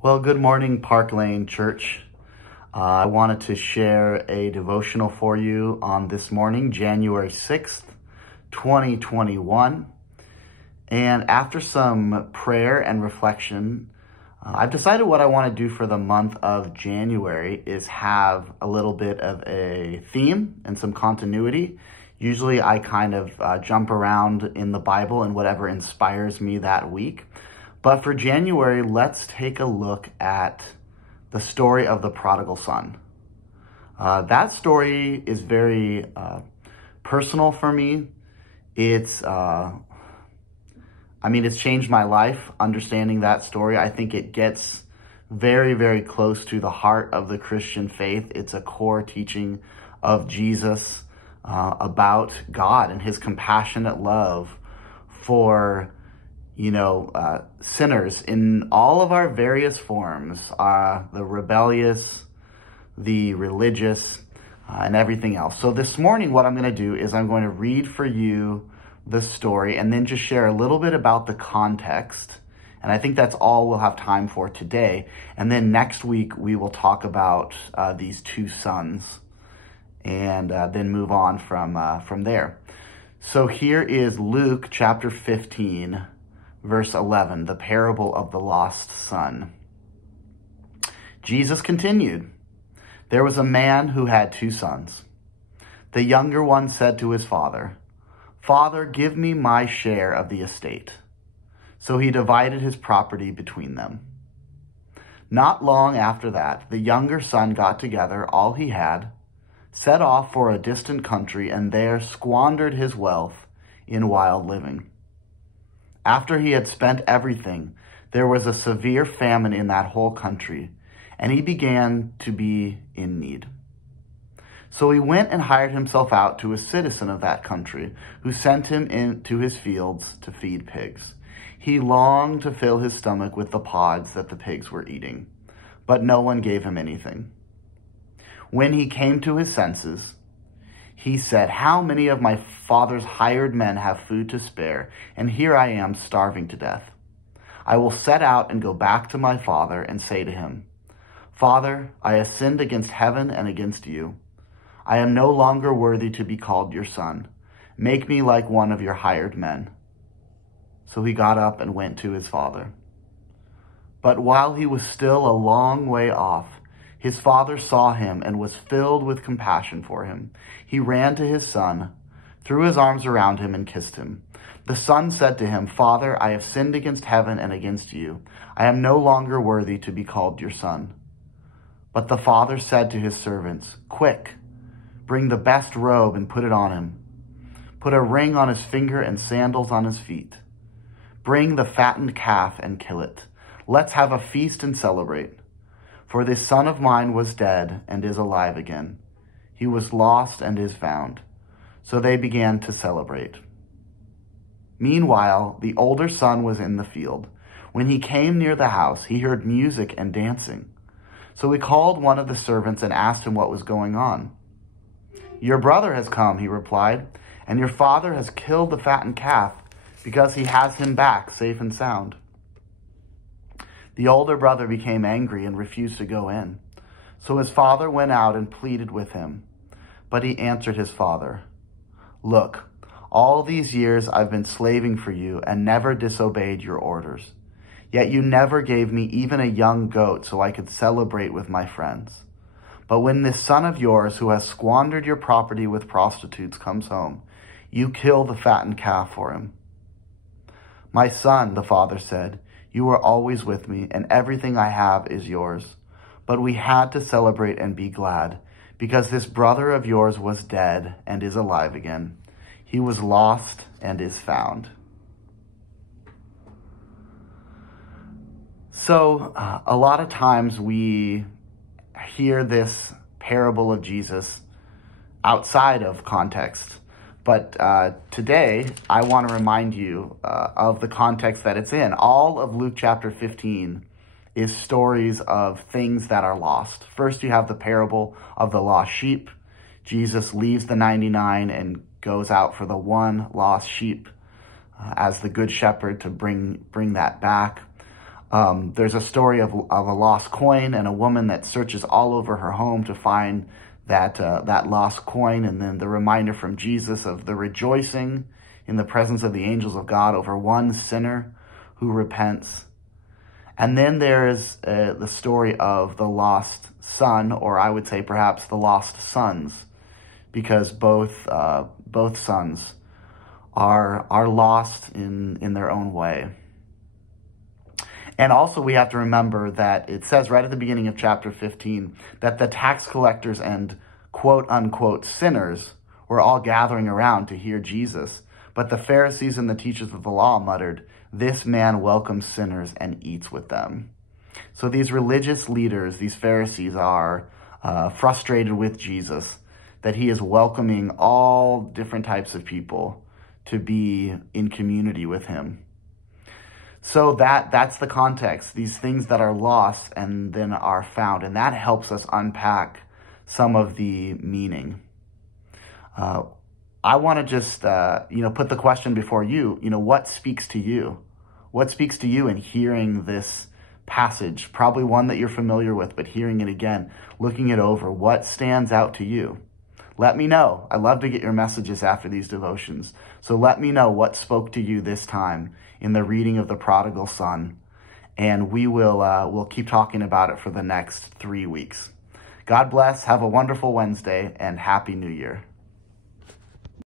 Well, good morning, Park Lane Church. I wanted to share a devotional for you on this morning, January 6th, 2021. And after some prayer and reflection, I've decided what I want to do for the month of January is have a little bit of a theme and some continuity. Usually I kind of jump around in the Bible and whatever inspires me that week. But for January, let's take a look at the story of the prodigal son. That story is very personal for me. It's changed my life understanding that story. I think it gets very, very close to the heart of the Christian faith. It's a core teaching of Jesus about God and his compassionate love for sinners in all of our various forms, the rebellious, the religious, and everything else. So this morning, what I'm going to do is I'm going to read for you the story and then just share a little bit about the context. And I think that's all we'll have time for today. And then next week, we will talk about these two sons and then move on from there. So here is Luke chapter 15, Verse 11, the parable of the lost son. Jesus continued, "There was a man who had two sons. The younger one said to his father, 'Father, give me my share of the estate.' So he divided his property between them. Not long after that, the younger son got together all he had, set off for a distant country, and there squandered his wealth in wild living. After he had spent everything, there was a severe famine in that whole country, and he began to be in need. So he went and hired himself out to a citizen of that country, who sent him into his fields to feed pigs. He longed to fill his stomach with the pods that the pigs were eating, but no one gave him anything. When he came to his senses, he said, 'How many of my father's hired men have food to spare, and here I am starving to death? I will set out and go back to my father and say to him, Father, I have sinned against heaven and against you. I am no longer worthy to be called your son. Make me like one of your hired men.' So he got up and went to his father. But while he was still a long way off, his father saw him and was filled with compassion for him. He ran to his son, threw his arms around him, and kissed him. The son said to him, 'Father, I have sinned against heaven and against you. I am no longer worthy to be called your son.' But the father said to his servants, 'Quick, bring the best robe and put it on him. Put a ring on his finger and sandals on his feet. Bring the fattened calf and kill it. Let's have a feast and celebrate. For this son of mine was dead and is alive again. He was lost and is found.' So they began to celebrate. Meanwhile, the older son was in the field. When he came near the house, he heard music and dancing. So he called one of the servants and asked him what was going on. 'Your brother has come,' he replied, 'and your father has killed the fattened calf because he has him back safe and sound.' The older brother became angry and refused to go in. So his father went out and pleaded with him. But he answered his father, 'Look, all these years I've been slaving for you and never disobeyed your orders. Yet you never gave me even a young goat so I could celebrate with my friends. But when this son of yours who has squandered your property with prostitutes comes home, you kill the fattened calf for him.' 'My son,' the father said, 'you are always with me, and everything I have is yours. But we had to celebrate and be glad, because this brother of yours was dead and is alive again. He was lost and is found.'" So a lot of times we hear this parable of Jesus outside of context. But today, I want to remind you of the context that it's in. All of Luke chapter 15 is stories of things that are lost. First, you have the parable of the lost sheep. Jesus leaves the 99 and goes out for the one lost sheep as the good shepherd to bring that back. There's a story of a lost coin and a woman that searches all over her home to find that lost coin, and then the reminder from Jesus of the rejoicing in the presence of the angels of God over one sinner who repents. And then there is the story of the lost son, or I would say perhaps the lost sons, because both sons are lost in their own way. And also we have to remember that it says right at the beginning of chapter 15 that the tax collectors and quote unquote sinners were all gathering around to hear Jesus. But the Pharisees and the teachers of the law muttered, "This man welcomes sinners and eats with them." So these religious leaders, these Pharisees, are frustrated with Jesus, that he is welcoming all different types of people to be in community with him. So that's the context, these things that are lost and then are found. And that helps us unpack some of the meaning. I want to just, put the question before you, what speaks to you? What speaks to you in hearing this passage? Probably one that you're familiar with, but hearing it again, looking it over, what stands out to you? Let me know. I love to get your messages after these devotions. So let me know what spoke to you this time in the reading of the prodigal son. And we'll keep talking about it for the next 3 weeks. God bless. Have a wonderful Wednesday and Happy New Year.